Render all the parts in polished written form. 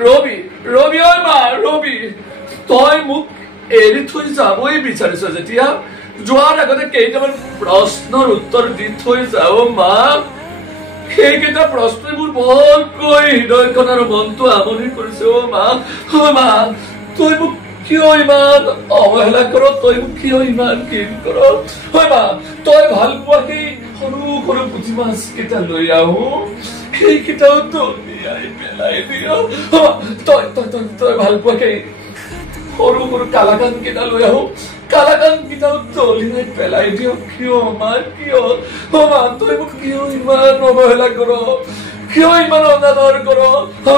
ৰবি ৰবি ঐ মা ৰবি তই মোক এৰি থৈ যাবই বিচাৰিছ যেতিয়া যোৱাৰ আগতে কেইটামান প্ৰশ্নৰ উত্তৰ দি থৈ যাও মা সেইকেইটা প্ৰশ্নই মোৰ বৰকৈ হৃদয়খন আৰু মনটো আমনি কৰিছে মা মা তই মোক কিয় ইমান অৱহেলা কৰ তই মোক কিয় ইমান ঘৃণ কৰ মা তই ভাল পোৱা সেই সৰু সৰু পুঠি মাছ কেইটা লৈ আহো সেইকেইটাও দলিয়াই পেলাই দিয় তই তই তই তই ভাল পোৱা সেই সৰু সৰু কালাকান কেইটা লৈ আহো কালাকান কেইটাও দলিয়াই পেলাই দিয় কিয় মা কিয় মা তই মোক কিয় ইমান অৱহেলা কৰ কিয় ইমান অনাদৰ কৰ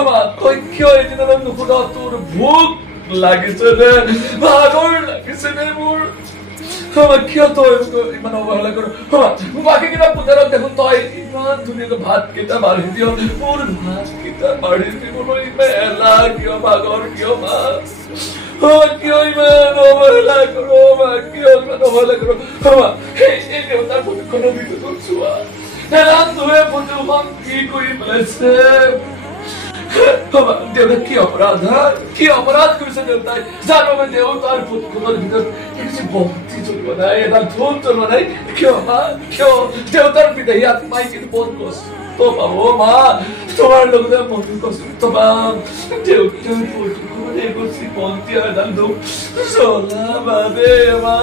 মা তই কিয় এদিন নুসুধ তোৰ ভোক লাগিছে নে ভাগৰ লাগিছে নে মোৰ কিয় তই ইমান অৱহেলা কৰ বাকী কেইটা পুতেৰক দেখোন তই ইমান ধুনীয়াকৈ ভাত কেইটা বাঢ়ি দিয় মোৰ ভাত কেইটা বাঢ়ি দিবলৈ ইমান এলাহ কিয় ভাগৰ কিয় মা কিয় ইমান অৱহেলা কৰ মা কিয় ইমান অৱহেলা কৰ এই দেউতাৰ ফটোখনৰ ভিতৰত চোৱা তোৰে ফটোখন কি কৰি পেলাইছে দেউতা কি অপৰাধ কৰিছে দেউতাই যাৰ বাবে দেউতাৰ ফটোখনৰ ভিতৰত কিছু বন্তি জ্বলোৱা নাই এডাল ধূপ জ্বলোৱা নাই কিয় মা কিয় দেউতাৰ বিদেহী আত্মাই কিন্তু বহুত কষ্ট পাব মা তোমাৰ লগতে মনটো কষ্ট পাম দেউতাৰ ফটোখনত এগছি বন্তি আৰু এডাল ধূপ জ্বলাবা দে মা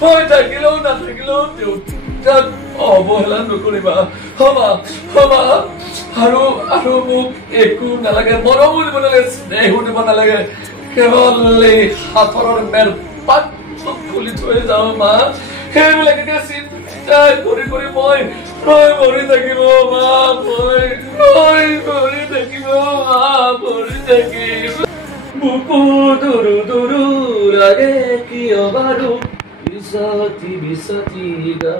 মই থাকিলেও নাথাকিলেও দেউতাক অৱহেলা নকৰিবা মা আৰু আৰু মোক একো নালাগে মৰমো দিব নালাগে স্নেহো দিব নালাগে কেৱল এই সাঁথৰৰ মেৰ পাত খুলি থৈ যাওঁ মা সেইবিলাকে চিন্তা কৰি কৰি মই মৰি থাকিব মা মই মৰি থাকিব মা মৰি থাকিব বুকু দুৰু দুৰু লাগে কিয় বাৰু বিছাতি বিছাতি গা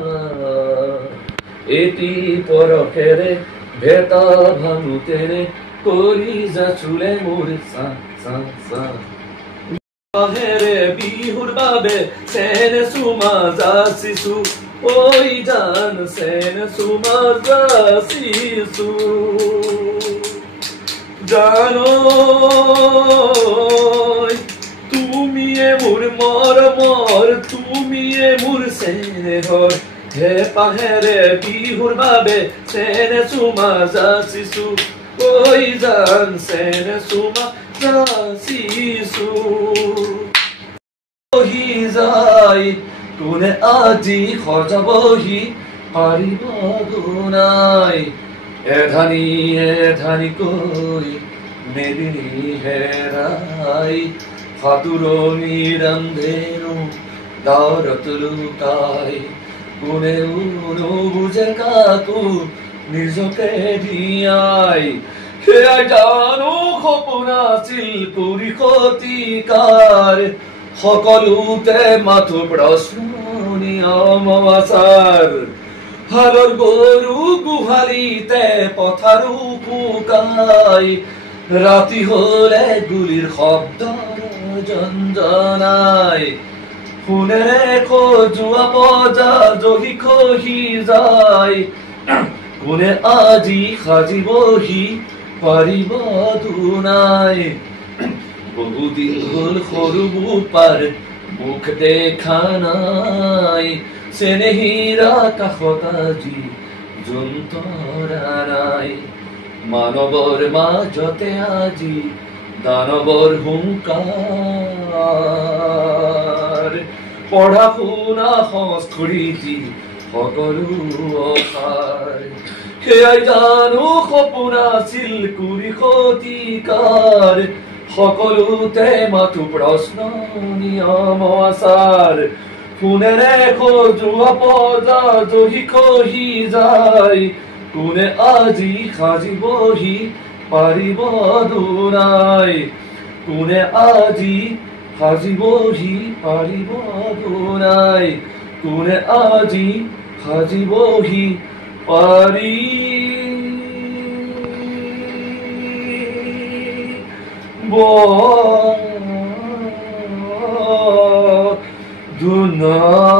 এটি পৰশেৰে ভেটা ভাঙুতেনে কৰি যা চুলে মোৰ চা চা চা হেৰে বিহুৰ বাবে চেনে চুমা যাচিছো ঐ জান চেনে চুমা যাচিছো জানো তুমিয়ে মোৰ মৰমৰ তুমিয়ে মোৰ চেনেহৰ হে পাহেৰে বিহুৰ বাবে চেনে চুমা যাচিছো ঐ জান চেনে চুমা যাচিছো যায় কোনে আজি সজাবহি পাৰিব গুণাই এধানি এধানিকৈ মেদিনী হেৰাই সাঁতুৰণি ৰান্ধেনো দাৰত লুকাই কোনেও নুবুজে কাকো নিজকে দিয়াই সেয়াই জানো সপোন আছিল কৰি ক্ষতিকাৰ সকলোতে মাথো প্ৰশ্ন নিয়ম আচাৰ হালৰ গৰু গোহালিতে পথাৰো শুকাই ৰাতি হলে গুলিৰ শব্দ জঞ্জনাই শুনেৰে খজুৱা পজা জহি খহি যায় কোনে আজি সাজিবহি পাৰিব দুনাই বহুদিন হল সৰু বোপাৰ মুখ দেখা নাই চেনেহীৰা কাষত আজি জোনতৰা নাই মানৱৰ মাজতে আজি দানৱৰ হুংকাৰ পঢ়া শুনা সংস্কৃতি সকলো অসাৰ সেয়াই জানো সপোন আছিল কৰি ক্ষতিকাৰ সকলোতে মাথো প্ৰশ্ন নিয়ম আচাৰ কোনেৰে খজুৱা পজা জহি খহি যায় কোনে আজি সাজিবহি পাৰিব দুনাই কোনে আজি সাজিবহি পাৰিব দুনাই কোনে আজি সাজিবহি পাৰিব দুনাই